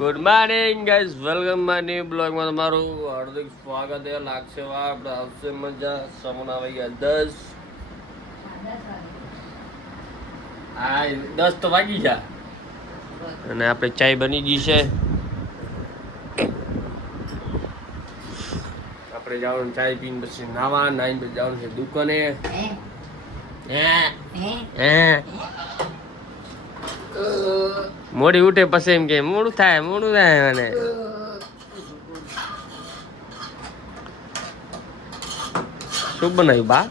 Good morning guys, welcome my new બ્લોગમાં તમારું હાર્દિક સ્વાગત છે. લાગશે વાર, આપણે આવશે મજા. સમૂહ આવી ગયા 10. હા 10 તો વાગી ગયા અને આપણે ચાય બની ગઈ છે. આપણે જવાનું ચાય પીને પછી નાવા, નાઈને પછી જવાનું છે દુકાને. મોડી ઉઠે પછી એમ કે મોડું થાય મને. શું બનાવ્યું બા?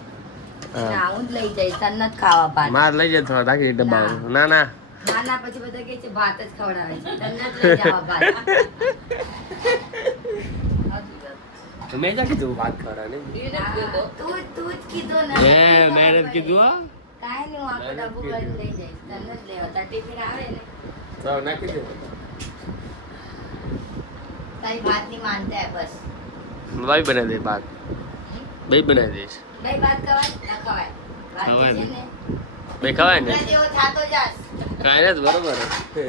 હું જ લઈ જઈશ, તને નથી ખાવા ભાત. માર લઈ જાય થોડા રાખી ડબ્બા. ના ના નાના પછી બધા કહે છે ભાત જ ખવડાવે છે, તને જ લઈ જવા ભાત. મેં જા કીધું વાત ખરા ને. તું જ કીધું ને. મેં જ કીધું. હા કાંઈ નહીં, હું આખો ડબ્બો ભરીને લઈ જઈશ, તને જ લેવા. તાર ટિફિન આવે ને તો નાખી દે. તારી ભાતની માનતા હે બસ. ભાઈ બનાવી દે ભાત. ભાઈ બનાવી દઈશ. ભાઈ ભાત ખવાય ના ખવાય? ભાત ખવાય છે ને. ને. ભાઈ ખવાય ને. તારા જેવો થાતો જાસ. કાંઈ નથી, બરોબર. હે.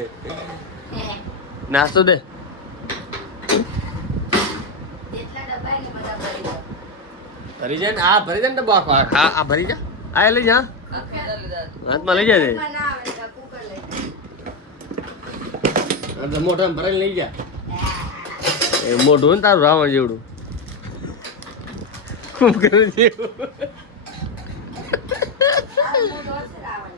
નાસ્તો દે. જેટલા ડબ્બા હે ને બધા ભરી દો. ભરી જાય ને, આ ભરી જાય ને ડબ્બો આખો. હા આ ભરી જા. આ લઈ જા. હાથમાં લઈ જા દે. માં ના આવે તો કુકર લઈ જા. આ તો મોઢામાં ભરાઈને લઈ જા. એ મોઢું ને તારું રાવણ જેવડું. ખૂબ કરે જેવું. આ મોઢો હશે રાવણ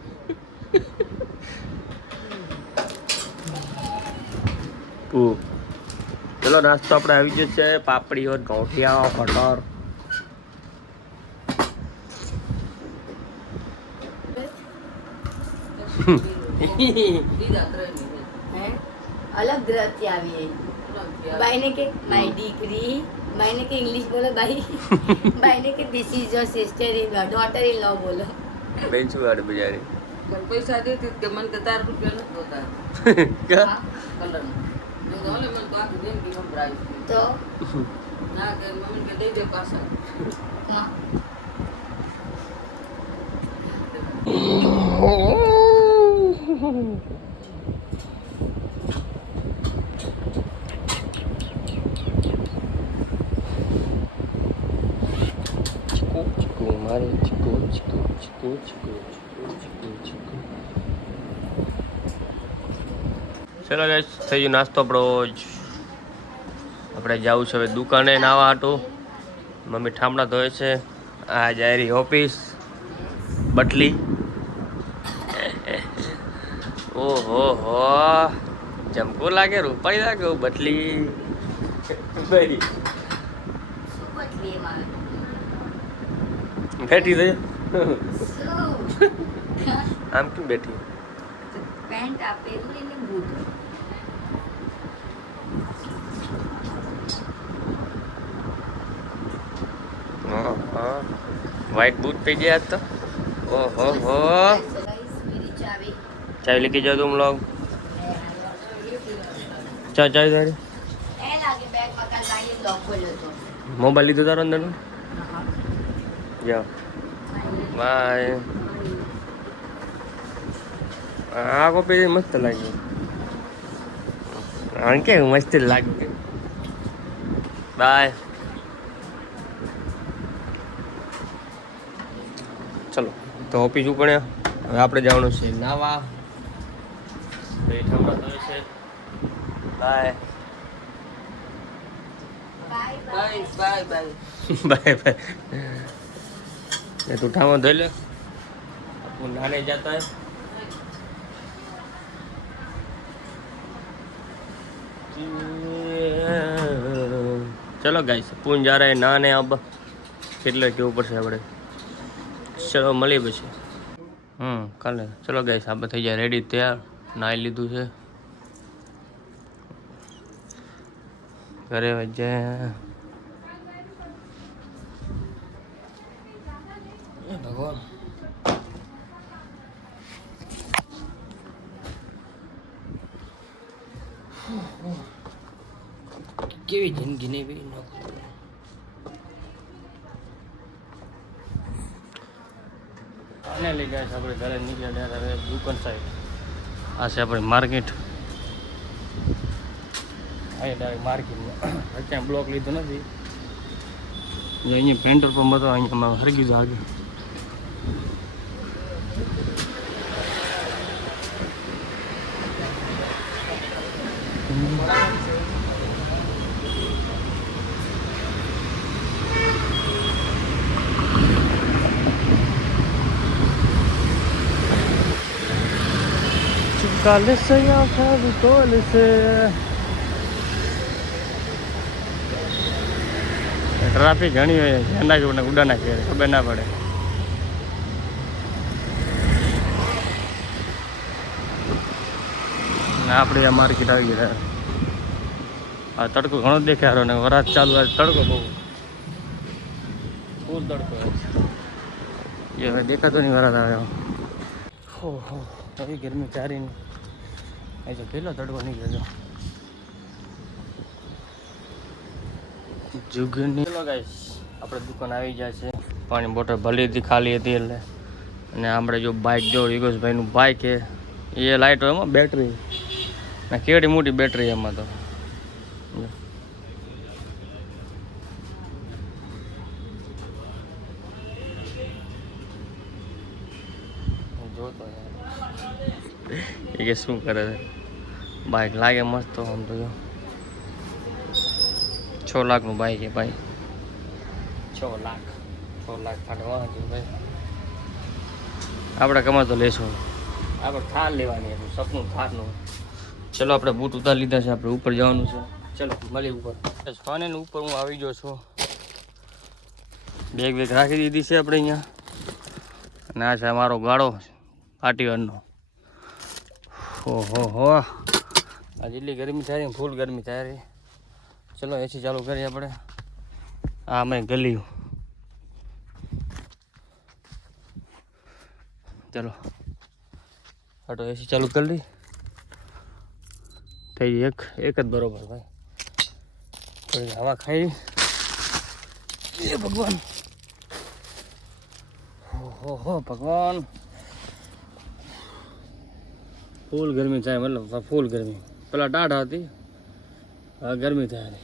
જેવો. ચલો નાસ્તો આપણે આવી ગયો છે. પાપડી હોત, ગોઠિયા, કટર. હે? અલગ ગ્રહથી આવી બાઈને કે મારી દીકરી, બાઈને કે ઇંગ્લિશ બોલો બાઈ, બાઈને કે this is your sister in law, daughter in law બોલો. બેન શું ગાડી બજારી? પૈસા દેતી કે મને કે 4 રૂપિયા નથી હોતા ક્યાં? કલર મને તો મને તો આખી જિંદગી વપરાય તો ના કે મમ્મી કે દઈ દે પાછા હા. ચીકુ મારે ચીકુ ચીકુ ચીકુ ચીકુ ચીકુ ચીકુ. ચલો ગાઈસ, થઈ ગયો નાસ્તો આપણો જ. આપણે જવું છે હવે દુકાને નાવા હાટું. મમ્મી ઠામડા ધોય છે. આ જાયરી ઓફિસ બટલી. ઓહો હો, જમકું લાગે, રૂપાઈ લાગે બટલી. બેઠી શું બદલી એમાં? બેઠી થઈ. શું? આમ કેમ બેઠી? પેન્ટ આપેલું એને બૂટ. વ્હાઈટ બૂટ પી ગયા તો. ઓહો હો, મેરી ચાવી. ચાય લેકે જાઓ तुम लोग. ચાય ચાય તારી. એ લાગે બેગ મકાન લાગી લોક ખોલ્યો તો. મોબાઈલ લીધો તારો અંદરનો? જાઓ બાય. આ કોપી મસ્ત લાગ્યું. આણ કે મસ્ત લાગ્યું. બાય. ચલો તો ઓફિસ ઉપર હવે આપણે જવાનું છે નાવા. Bye bye bye bye bye bye. तू उठावा धो ले, अपन नहाने जाता है. चलो गाइस, अपन जा रहे हैं नहाने अब. કેટલે કેવું પડશે આપણે. ચલો મળીએ પછી. કાલે ચલો ગાઈસ, આપણે થઈ જાય રેડી તૈયાર. નાહી લીધું છે. ઘરે જાય. ભગવાન કેવી જિંદગી ને બી ફાઇનલી ગાઈસ, આપણે ઘરે નીકળ્યા હવે દુકાન સાઈડ. આ છે આપણે માર્કેટ. અહીંયા ડાયરેક્ટ માર્કેટમાં અત્યારે બ્લોક લીધો નથી અહીંયા પેન્ટર પંપ હતો અહીંયા હરગી જ આગળ કાલ से या फेविकोल से ટ્રાફિક ઘણી હોય એના કે ઉડા નાખે ખબર ના પડે આપણે આ માર્કેટ આવી ગયા આ તડકો ઘણો દેખાયો ને વરાત ચાલુ આજ તડકો બહુ ફૂલ તડકો એ હવે દેખાતો નહીં વરાત આવ્યો હો હો આવી ગરમી ચારી નહીં અહીં પેલો તડકો નીકળ્યો જુગની ચલો ગાઈસ આપણે દુકાન આવી જાય છે પાણી બોટલ ભલી હતી ખાલી હતી એટલે અને આપણે જો બાઇક જો યુગેશભાઈનું બાઇક છે એ લાઇટ હોય એમાં બેટરી ને કેવડી મોટી બેટરી એમાં તો જોતો એ કે શું કરે છે બાઇક લાગે મસ્ત આમ તો જો 6 લાખનું બાઇક છે ભાઈ 6 લાખ ફાટવા છે ભાઈ આપણે કમાતો લેશું આપણે થાર લેવાની હતું સપનું થારનું ચલો આપણે બૂટ ઉતાર લીધા છે આપણે ઉપર જવાનું છે ચલો મળી ઉપર ફાને ઉપર હું આવી ગયો છું બેગ રાખી દીધી છે આપણે અહીંયા અને આ છે અમારો ગાળો પાટીવારનો હો આ જેટલી ગરમી થાય ફૂલ ગરમી થાય રહી ચલો એસી ચાલુ કરીએ આપણે આ અમે ગલી ચલો આટો એસી ચાલુ કરી લી થઈ એક જ બરોબર ભાઈ થોડી હવા ખાઈ એ ભગવાન હો ભગવાન ફૂલ ગરમી થાય મતલબ ફૂલ ગરમી પેલા ટાઢા હતી હવે ગરમી થાય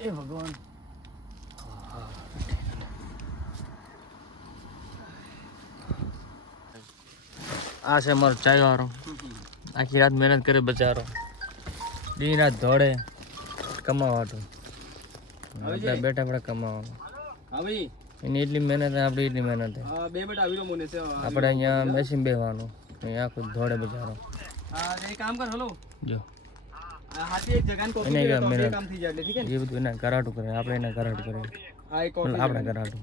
એ ભગવાન આ છે અમારો ચાય વાળો આખી રાત મહેનત કરે બચારો દી રાત દોડે કમાવાતું આપણે બેઠા આપણે કમાવાનું એની એટલી મહેનત આપણી એટલી મહેનત આપણે અહીંયા બેસીને બેસવાનું અહીંયા આખું દોડે બચારો જો એને મહેનત એ બધું એના કરાટું કરે આપણે એના કરાટું કરે આપણે કરાટું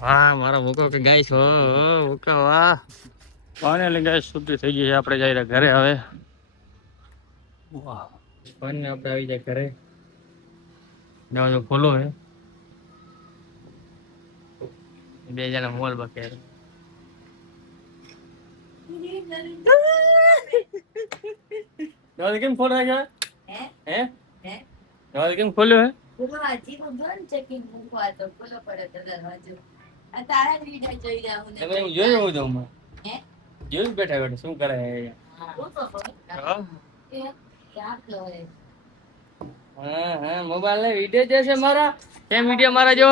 હા મારો મૂકો કે ગાઈસ હો મૂકો વાહ ફાઇનલી ગાઈસ છૂટી થઈ ગઈ છે આપણે જઈ રહ્યા ઘરે હવે વાહ ફાઇનલી આપણે આવી જાય ઘરે જો ફોલો હે બે જણા મોલ બકેર કેમ ફોન આવી ગયા હે કેમ ખોલ્યો હે જોયું બેઠા બેઠા શું કરે હા મોબાઈલ ને વિડીયો જે છે મારા કેમ વિડીયો મારા જો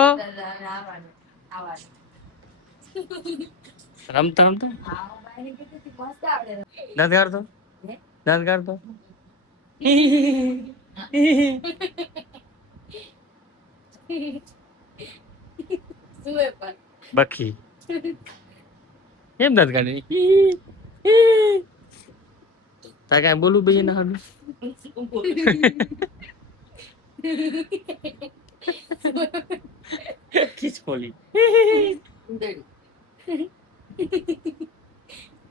રમતો દાંત કાઢતો બખી કેમ દાંત કાઢી તા કઈ બોલું ભાઈ ના હાડું ખીચકોલી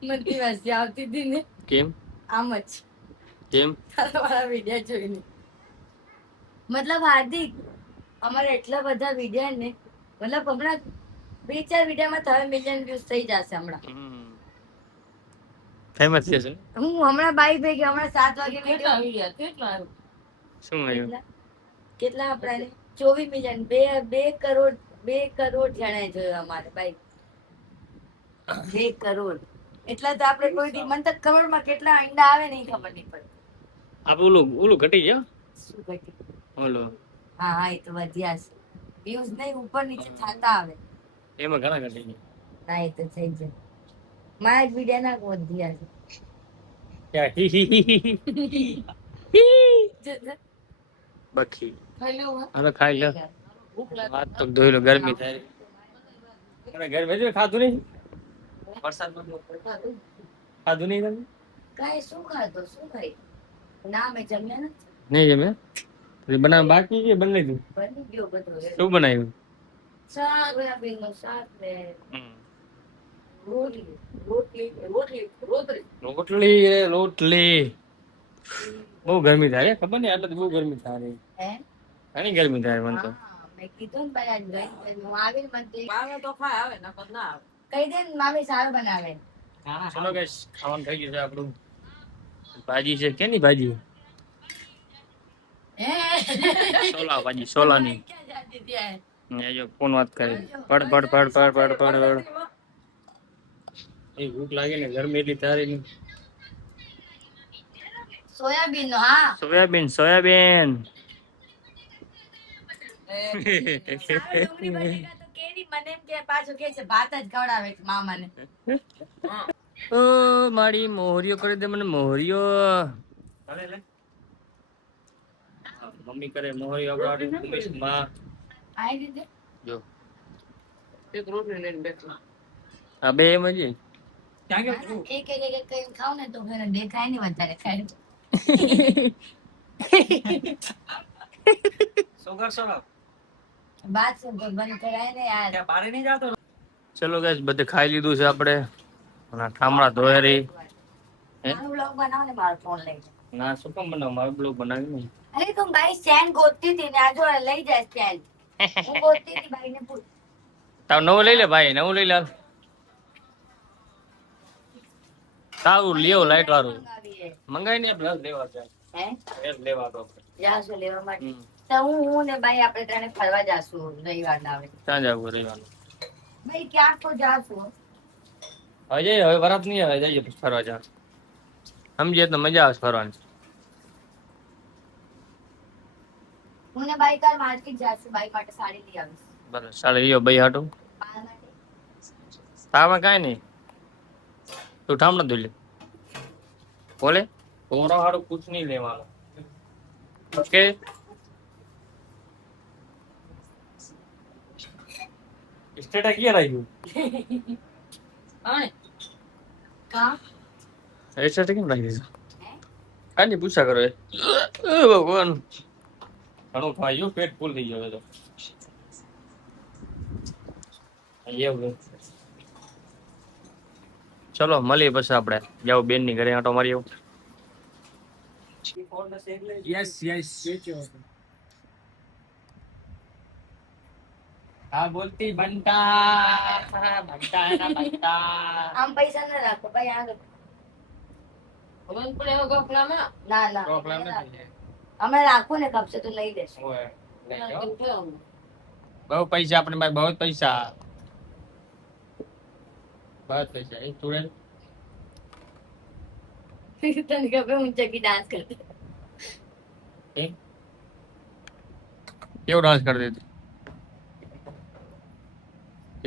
મને વાસી આવતી હતી ને કેમ આમ જ કેમ તારા વિડીયો જોઈને મતલબ હાર્દિક અમારે એટલા બધા વિડીયો ને મતલબ હમણાં 2-4 વિડીયોમાં 3 મિલિયન વ્યૂઝ થઈ જશે હમણાં ફેમસ છે હું હમણાં બાઈ ભેગી હમણાં 7 વાગે વિડીયો કેટલા શું આવ્યું કેટલા આપણા 24 મિલિયન 2 કરોડ જણાય જોયો અમારે બાઈ 2 કરોડ એટલા તો આપણે કોઈ દી મને તો ખબર માં કેટલા અંડા આવે નહીં ખબર નહીં પડે આપ ઓલું ઘટી ગયો શું ઘટી? ઓલો હા હા, એ તો વધ્યા છે. વ્યૂઝ નહીં ઉપર નીચે થતા આવે. એમાં ઘણા ઘટી ગયા. ના, એ તો થઈ જાય. મારા જ વિડિયો ના વધ્યા છે. ક્યાં હી હી હી હી બખી હવે ખાઈ લે વાત તો ધોઈ લો ગરમી થાય અરે ઘર ભેજો ખાધું નહીં વરસાદમાં ખાધું નહીં તમે કાંઈ શું ખાધો? શું ખાઈ? ના, મેં જમ્યા નથી. નહીં જમે બનાવ બાકી છે બની લીધું બની ગયું બધું. શું બનાવ્યું શાક, સોયાબીનનું શાક ને રોટલી. રોટલી બહુ ગરમી થાય ખબર નહીં આટલે બહુ ગરમી થાય હે? ઘણી ગરમી થાય મને તો હા, મેં કીધું ને ભાઈ આજ ગઈ હું આવીને મને તે આવે તો ખાય, આવે નકર ના આવે. કહી દે ને મામી સારું બનાવે. ચલો ગાઈસ ખાવાનું થઈ ગયું છે આપણું ભાજી છે કેની ભાજી હે? સોલા ભાજી સોલાની ક્યાં જાતી ત્યાં? એ જો ફોન વાત કરે પડ પડ પડ પડ પડ પડ એ ભૂખ લાગે ને ગરમી એટલી તારી ની સોયાબીન નો હા સોયાબીન સોયાબીન ડુંગળી બટેકા તો કેરી મને એમ કે પાછું કે છે ભાત જ ખવડાવે છે મામાને. ઓ મારી મોહરીઓ કરી દે મને મોહરીઓ મમ્મી કરે મોહરીઓ આપણા માં આઈ દીધે જો એક રોટલી લઈને બેઠો. આ બે એમ જ એક કઈ ખાવ ને તો ફેર દેખાય નહીં વધારે ખાય. બાત છે તો બંધ કરાય ને યાર. ચલો ગાઈસ બધે ખાઈ લીધું છે આપણે અને ઠામડા ધોયરી મારો બ્લોગ બનાવો ને મારો ફોન લઈ જા. ના શું કામ બનાવ મારું બ્લોગ બનાવી ને અરે તું ભાઈ સ્ટેન્ડ ગોતતી હતી ને આ જો લઈ જાય સ્ટેન્ડ. હું ગોતતી હતી ભાઈને પૂછ. તાવ નવું લઈ લે ભાઈ નવું લઈ લે સારું લ્યો લાઈટ વાળું મંગાવીએ. મંગાઈ ને પ્લસ લેવા છે હે પ્લસ લેવા તો જાશું લેવા માટે તો હું ને ભાઈ આપણે ત્રણે ફરવા જાશું રવિવાર ના આવે. ક્યાં જવું રહેવાનું ભાઈ ક્યાંક તો જાશું. હવે હવે વરાત નહીં આવે જઈએ પછી ફરવા જા સમજીએ તો મજા આવે ફરવાની હું ને ભાઈ કાલ માર્કેટ જાશું ભાઈ માટે સાડી લઈ આવીશ. બરાબર સાડી લ્યો ભાઈ હાટું મારા માટે તારમાં કાંઈ નહીં તું ઠામડા ધોઈ લે બોલે કોરા હાડું કુછ નહીં લેવાનું ઓકે સ્ટેટા ક્યાં રાખ્યું આને કા સ્ટેટા કેમ રાખી દીધું હે કાંઈ પૂછા કરો એ ભગવાન ઘણું ખાઈ ગયું પેટ ફૂલ થઈ ગયો તો એવું ચલો મળીએ પછી આપણે જાવ બેન ની ઘરે આટો મારી આવું હા બોલતી બનતા બનતા આમ પૈસા ના રાખો ભાઈ આ લો. ખબર પડે એવો ગોખલામાં. ના ના પ્રોબ્લેમ નથી અમે રાખો ને કપશે તો લઈ દેશે. ઓય એના કેવું? બહુ પૈસા આપણે ભાઈ બહુ પૈસા બહુ પૈસા એ સ્ટુડન્ટ તને ખબર હું ચકી ડાન્સ કરતી. કેવો ડાન્સ કરી દેતી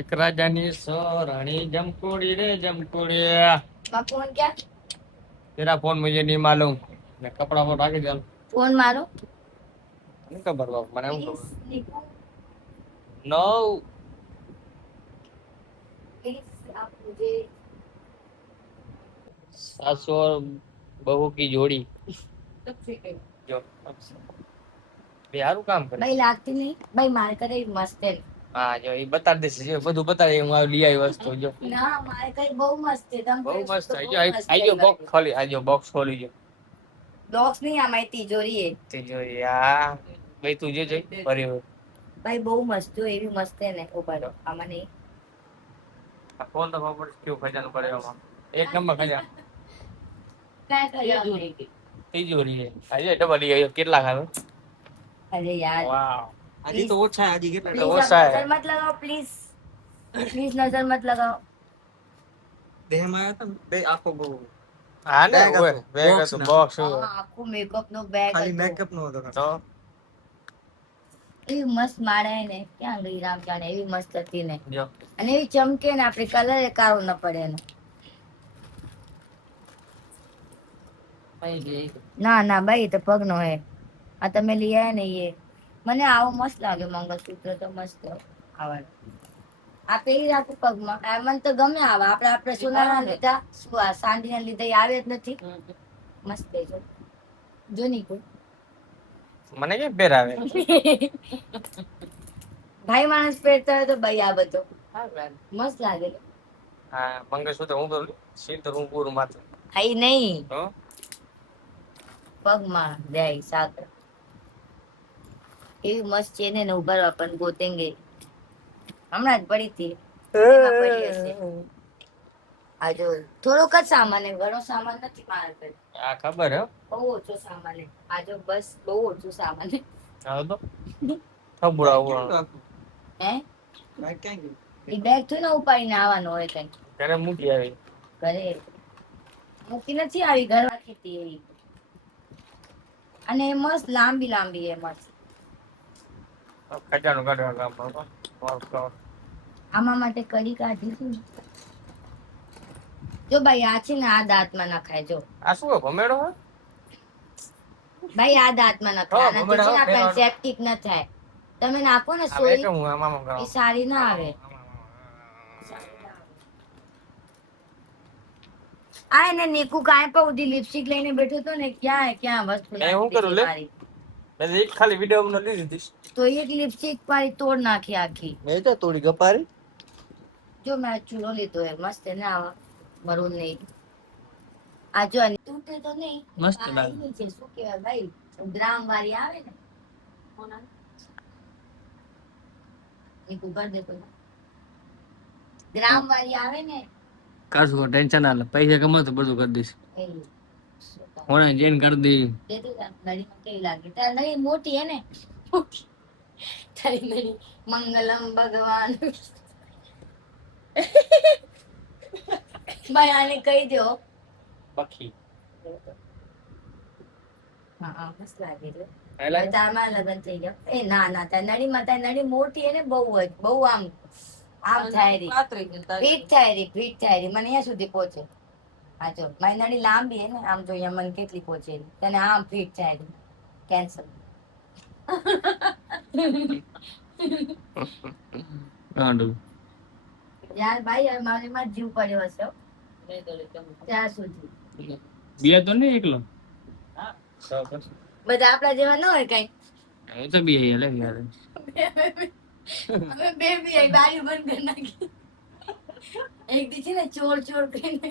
એક રાજાની સોરાણી જમકુડી રે જમકુડી મારો ફોન ક્યાં? तेरा फोन मुझे नहीं मालूम मैं कपड़ा पर आके चल ફોન મારો नहीं खबर बाप मैंने પ્લીઝ નિકુ नो प्लीज आप मुझे सासू और बहू की जोड़ी તો ઠીક છે. जो बिहारू काम करे ભાઈ લાગતી નહીં ભાઈ મારે કરે ઈ મસ્ત છે. हाँ जो ये बता दे जो બધું બતાડે હું આ લઈ આવી વસ્તુ જો ના મારે કઈ બહુ મસ્ત છે. તમે બહુ મસ્ત આજો આજો બોક્સ ખોલી આજો બોક્સ ખોલી જો બોક્સ નહીં આમાં તિજોરી છે. તે જો યા ભાઈ તું જે જોઈ ભરી હોય ભાઈ બહુ મસ્ત જો એવી મસ્ત છે ને ઉભા રહો આમાં નહીં. આ ફોન તો ખબર છે કેવું ખજાનો પડે આમાં એક નંબર ખજાનો કાંઈ કર્યો જોડી નહીં. હતી. તિજોરી છે આજે ડબલ લઈ આવ્યો કેટલા ખાવે અરે યાર વાવ હજી તો ઓછા હજી કેટલા પ્લીઝ ઓછા હે. નજર મત લગાઓ પ્લીઝ પ્લીઝ નજર મત લગાઓ. દેહમાં આવ્યા હતા ને બે આખો બહુ હા ને Bag ઓય હતું, બેગ box હતું ના. બોક્સ હા, આખું મેકઅપ નો બેગ ખાલી મેકઅપ નો હતો તો એવી મસ્ત માળે ને ક્યાં ગઈ રામ જાણે એવી મસ્ત હતી ને જો અને એવી ચમકે ને આપણે કલર એ કાળો ન પડે એનો ના ના ભાઈ એ તો પગ નો હે આ તમે લઈ આયા ને એ મને આવો મસ્ત લાગે મંગળસૂત્ર તો મસ્ત આવડે આ પહેરી રાખું પગમાં આ મને તો ગમે આવા આપણે સોનાના લીધા શું આ સાંડીના લીધા એ આવે જ નથી મસ્ત છે જો જો નીકુ મને કેમ પહેરાવે ભાઈ માણસ પહેરતા હોય તો ભાઈ આ બધો મસ્ત લાગે હા મંગળસૂત્ર હું કરું સીધું હું પૂરું માથું આઈ નહીં તો પગમાં જાય સાકર એવી મસ્ત છે ને ઉભા પણ ગોતેંગે હમણાં જ પડી હતી એમાં પડી હશે આ જો થોડોક જ સામાન હે ઘણો સામાન નથી મારા ઘરે આ ખબર હે બહુ ઓછો સામાન હે આ જો બસ બહુ ઓછું સામાન હે હા તો ખબડા હે બેગ ક્યાં ગયું એ બેગ થી ને ઉપાડીને આવવાનું હોય કઈ ઘરે મૂકી આવી ઘરે મૂકી નથી આવી ઘર રાખી હતી એવી અને એ મસ્ત લાંબી લાંબી એ મસ્ત ખજાનું કાઢવા કામ આમાં માટે કડી કાઢી છે ને. જો ભાઈ આ છે ને આ દાંતમાં નખાય જો આ શું ભમેડો હે ભાઈ આ દાંતમાં નખાય હા, આનાથી છે ને ભમરડા આપણને સેપ્ટિક ન થાય તમે નાખો ને આ સોય બેઠો હું આમાં એ સારી ના આવે આ એને નીકુ કાંઈ પણ ઉધી લિપસ્ટિક લઈને બેઠો તો ને ક્યાં વસ્તુ એ હું નાખી કરું દીધી લે? મારી મેં એક ખાલી વિડિયો માં લીધી હતી તો એક લિપસ્ટિક મારી તોડ નાખી આખી મેં તો થોડી ગપારી જો મેં આ ચૂલો લીધો હે મસ્ત હે ને આવા મરૂન નહીં આ જો આની તૂટે તો નહીં મસ્ત આ લાગે. એની છે શું કહેવાય ભાઈ ગ્રામ વાળી આવે ને કોના એક ઉપર દે તો ગ્રામ વાળી આવે ને કરશું ટેન્શન ના લે પૈસા કમાવ તો બધું કરી દઈશ એ હોણે જેન કરી દઈ દે તો નળીમાં કેવી લાગે તાર નળી મોટી હે ને તારી નળી મંગલમ ભગવાન ભાઈ આને કહી દો બખી હા મસ્ત લાગે છે હેલા હવે તારમાં લગન થઈ ગયા એ ના તાર નળી મોટી હે ને બહુ જ બહુ આમ થાય રી ફીટ થાય રી મને અહીંયા સુધી પહોંચે હા જો મારી નળી લાંબી હે ને આમ જો અહીંયા મને કેટલી પહોંચે રી તને આમ ફીટ થાય રી કેન્સલ ગાંડુ યાર ભાઈ હવે મારે માં જીવ પડ્યો હશે હો. ત્યાં સુધી બે તો નહીં એકલો બધા આપડા જેવા ન હોય કઈ એ તો બે લે યાર અમે બે બી બારી બંધ કરી નાખી એક દી છે ને ચોર કહીને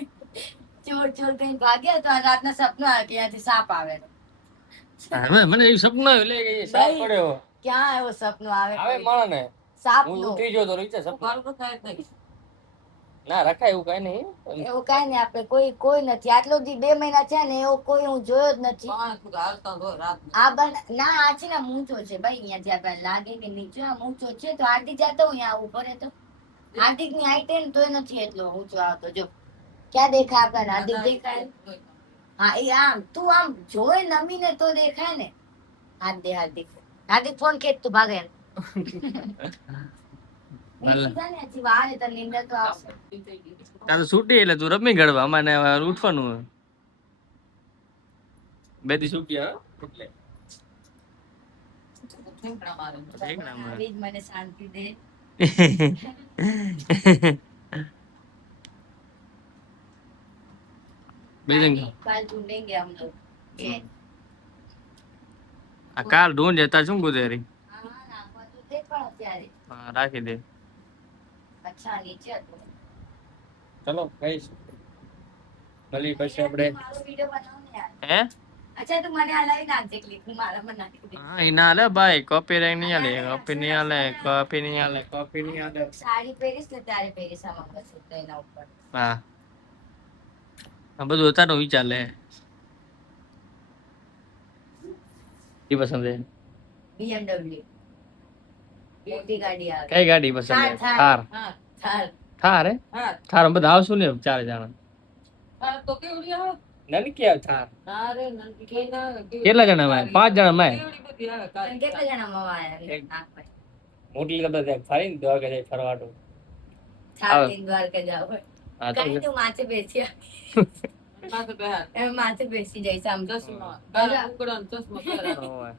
ભાગ્યા તો આ રાતના સપનું આવે કે ત્યાંથી સાપ આવે હવે મને એ સપનું આવ્યું લે કે એ સાપ ભાઈ. પડ્યો ક્યાં આવ્યો સપનું આવે આવે માણને સાપ હું નું ઉઠી ગયો તો રીચે સપનું ના રખાય એવું કઈ નહીં એવું કઈ નહીં આપણે કોઈ નથી આટલો દી 2 મહિના છે ને એવો કોઈ હું જોયો જ નથી ના આ છે ને મૂંચો છે ભાઈ અહીંયાથી આપણે લાગે કે નીચે આ મૂંચો છે તો હાર્દિક જાતો હું અહીંયા ઉપર તો હાર્દિક ની હાઈટ હે ને તોય નથી એટલો ઊંચો આવતો જો ક્યાં દેખાય આપણને હાર્દિક દેખાય હા એ આમ તું આમ જોઈ નમીને તો દેખાય ને હાર્દિક ફોન ખેંચ તું ભાગે તારે છૂટી એટલે તું રમી ગળવા અમારે ઉઠવાનું હોય બે થી છૂટી આવે એટલે મને શાંતિ દે કાલ ઢૂંढेंगे हम लोग આ કાલ ઢૂંઢ જતા શું ગુજરી હા નાખવા તો દે પણ અત્યારે હા રાખી દે અચ્છા નીચે હતો ચલો કઈશ ભલી પછી આપણે મારો વિડિયો બનાવ ને યાર હે અચ્છા તું મને હલાવી નાખજે ક્લિપ હું મારામાં નાખી દે હા ઈ ના લે ભાઈ કોપી રાઈટ નહીં આલે કોપી નહીં આલે સાડી પહેરીશ ને ત્યારે પહેરીશ આમાં બસ એના ઉપર હા આ બધું તારો વિચાર લે ઈ પસંદ હે BMW મોટી ગાડી આવે કઈ ગાડી પસંદ હે થાર હા થાર થાર હે થાર બધા આવશું ને 4 જણા તો કેવડી આવે નનકી આવે થાર તારે નનકી કઈ ના આવે. કેટલા જણા માં 5 જણા માં કેવડી બધી આવે કાંઈ. અને કેટલા જણા મવા આવ્યા એક. નાગભાઈ? મોટી કદાચ એક ફરીને દવા કે જાય ફરવાટું સાત દ્વારકા જાવ હોય. હા તો કઈ તું માથે બેસી માથે બેહાર. એમ માથે બેસી જઈશ આમ ચશ્મા. કાળા ઉકળાનો ચશ્મા પહેરાવે. હોય.